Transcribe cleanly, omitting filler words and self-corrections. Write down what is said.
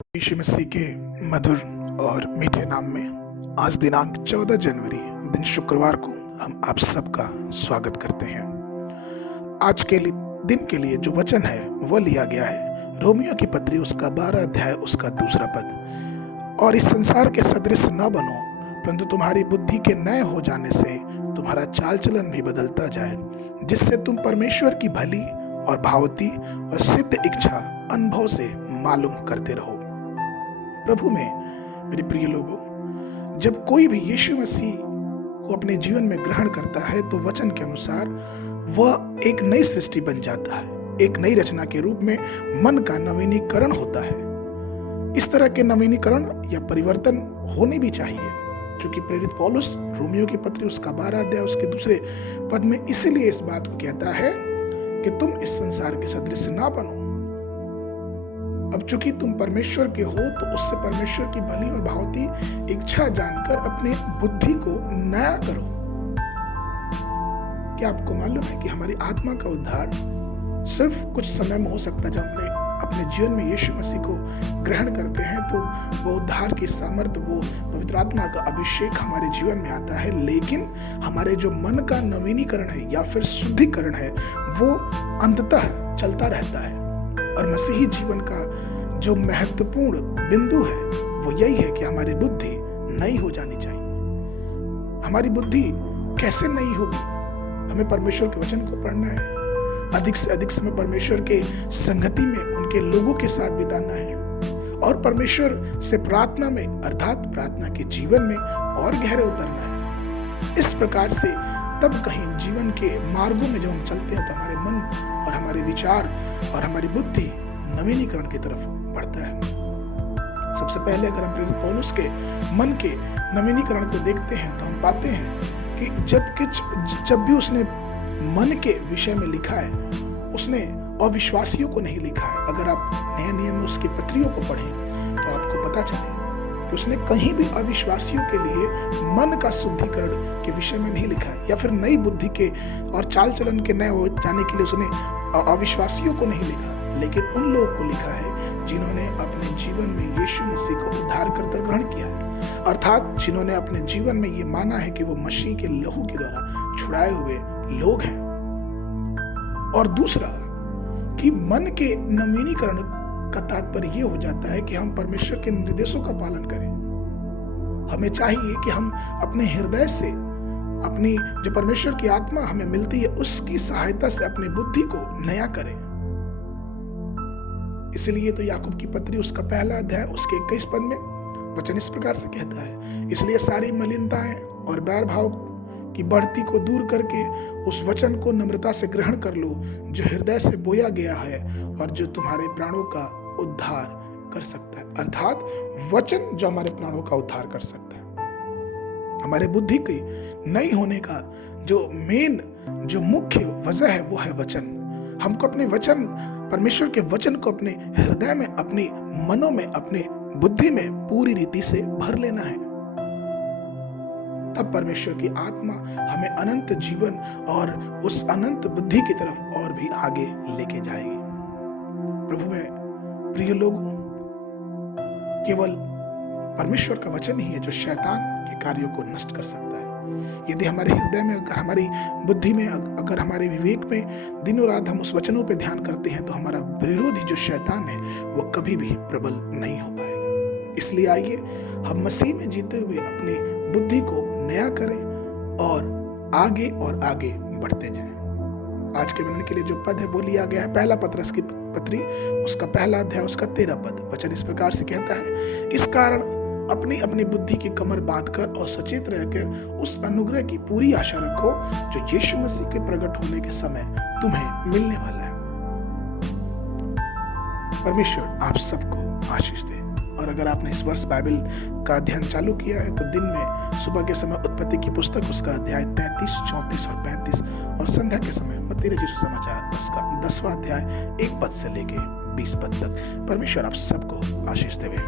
यीशु मसीह के मधुर और मीठे नाम में आज दिनांक 14 जनवरी दिन शुक्रवार को हम आप सबका स्वागत करते हैं। आज के दिन के लिए जो वचन है वह लिया गया है रोमियो की पत्री उसका 12 अध्याय उसका 2 पद। और इस संसार के सदृश न बनो, परंतु तुम्हारी बुद्धि के नए हो जाने से तुम्हारा चाल चलन भी बदलता जाए, जिससे तुम परमेश्वर की भली और भावती और सिद्ध इच्छा अनुभव से मालूम करते रहो। प्रभु में मेरे प्रिय लोगों, जब कोई भी यीशु मसीह को अपने जीवन में ग्रहण करता है तो वचन के अनुसार वह एक नई सृष्टि बन जाता है। एक नई रचना के रूप में मन का नवीनीकरण होता है। इस तरह के नवीनीकरण या परिवर्तन होने भी चाहिए, क्योंकि प्रेरित पौलुस रोमियो की पत्री उसका 12 अध्याय उसके 2 पद में इसीलिए इस बात को कहता है कि तुम इस संसार के सदृश ना बनो। अब चूंकि तुम परमेश्वर के हो तो उससे परमेश्वर की भली और भावती इच्छा जानकर अपने बुद्धि को नया करो। क्या आपको मालूम है कि हमारी आत्मा का उद्धार सिर्फ कुछ समय में हो सकता है। जब हमने अपने जीवन में यीशु मसीह को ग्रहण करते हैं तो वो उद्धार की सामर्थ्य, वो पवित्र आत्मा का अभिषेक हमारे जीवन में आता है, लेकिन हमारे जो मन का नवीनीकरण है या फिर शुद्धिकरण है वो अंततः चलता रहता है। और मसीही जीवन का जो महत्वपूर्ण बिंदु है वो यही है कि हमारी बुद्धि नई हो जानी चाहिए। हमारी बुद्धि कैसे नई होगी? हमें परमेश्वर के वचन को पढ़ना है, अधिक से अधिक समय परमेश्वर के संगति में उनके लोगों के साथ बिताना है और परमेश्वर से प्रार्थना में अर्थात प्रार्थना के जीवन में और गहरे उतरना है। इस प्रकार से तब कहीं जीवन के मार्गों में जब हम चलते हैं तो हमारे मन और हमारे विचार और हमारी बुद्धि नवीनीकरण की तरफ बढ़ता है। सबसे पहले अगर हम प्रेरित पौलुस के मन के नवीनीकरण को देखते हैं तो हम पाते हैं कि जब भी उसने मन के विषय में लिखा है, उसने अविश्वासियों को नहीं लिखा है। अगर आप नए नियम में उसकी पत्रियों को पढ़ें तो आपको पता चले कि उसने कहीं भी अविश्वासियों के लिए मन का शुद्धिकरण के विषय में नहीं लिखा है, या फिर नई बुद्धि के और चाल चलन के नए हो जाने के लिए उसने अविश्वासियों को नहीं लिखा, लेकिन उन लोगों को लिखा है जिन्होंने अपने जीवन में यीशु मसीह को उद्धारकर्ता ग्रहण किया है, अर्थात जिन्होंने अपने जीवन में ये माना है कि वो मसीह के लहू के द्वारा छुड़ाए हुए लोग हैं। और दूसरा कि मन के नवीनीकरण का तात्पर्य ये हो जाता है कि हम परमेश्वर के निर्देशों का पालन करें। हमें चाहिए कि हम अपने हृदय से अपनी जो परमेश्वर की आत्मा हमें मिलती है उसकी सहायता से अपनी बुद्धि को नया करें। इसलिए तो याकूब की पत्री उसका 1 अध्याय उसके 21 पद में वचन इस प्रकार से कहता है, इसलिए सारी मलिनताएं और बैर भाव की बढ़ती को दूर करके उस वचन को नम्रता से ग्रहण कर लो जो हृदय से बोया गया है और जो तुम्हारे प्राणों का उद्धार कर सकता है। अर्थात वचन जो हमारे प्राणों का उद्धार कर सकता है। हमारे बुद्धि की नई होने का जो मुख्य वजह है वो है वचन। हमको अपने वचन, परमेश्वर के वचन को अपने हृदय में, अपनी मनों में, अपनी बुद्धि में पूरी रीति से भर लेना है। तब परमेश्वर की आत्मा हमें अनंत जीवन और उस अनंत बुद्धि की तरफ और भी आगे लेके जाएगी। प्रभु में प्रिय लोगों, केवल परमेश्वर का वचन ही है जो शैतान के कार्यों को नष्ट कर सकता है। यदि हमारे हृदय में, अगर हमारी बुद्धि में, अगर हमारे विवेक में दिनों रात हम उस वचनों पे ध्यान करते हैं तो हमारा विरोधी जो शैतान है वो कभी भी प्रबल नहीं हो पाएगा। इसलिए आइए हम मसीह में जीते हुए अपनी बुद्धि को नया करें और आगे बढ़ते जाएं। आज के वचन के लिए जो पद है वो लिया गया है 1 पतरस की पत्री उसका 1 अध्याय उसका 13 पद। वचन इस प्रकार से कहता है, इस कारण अपनी अपनी बुद्धि की कमर बांधकर और सचेत रहकर उस अनुग्रह की पूरी आशा रखो जो यीशु मसीह के प्रकट होने के समय तुम्हें मिलने वाला है। परमेश्वर आप सबको आशीष दे। और अगर आपने इस वर्ष बाइबल का अध्ययन चालू किया है तो दिन में सुबह के समय उत्पत्ति की पुस्तक उसका अध्याय 33, 34 और 35 और संध्या के समय मत्ती रचित सुसमाचार उसका 10वां अध्याय 1 पद से लेके 20 पद तक। परमेश्वर आप सबको आशीष देवे।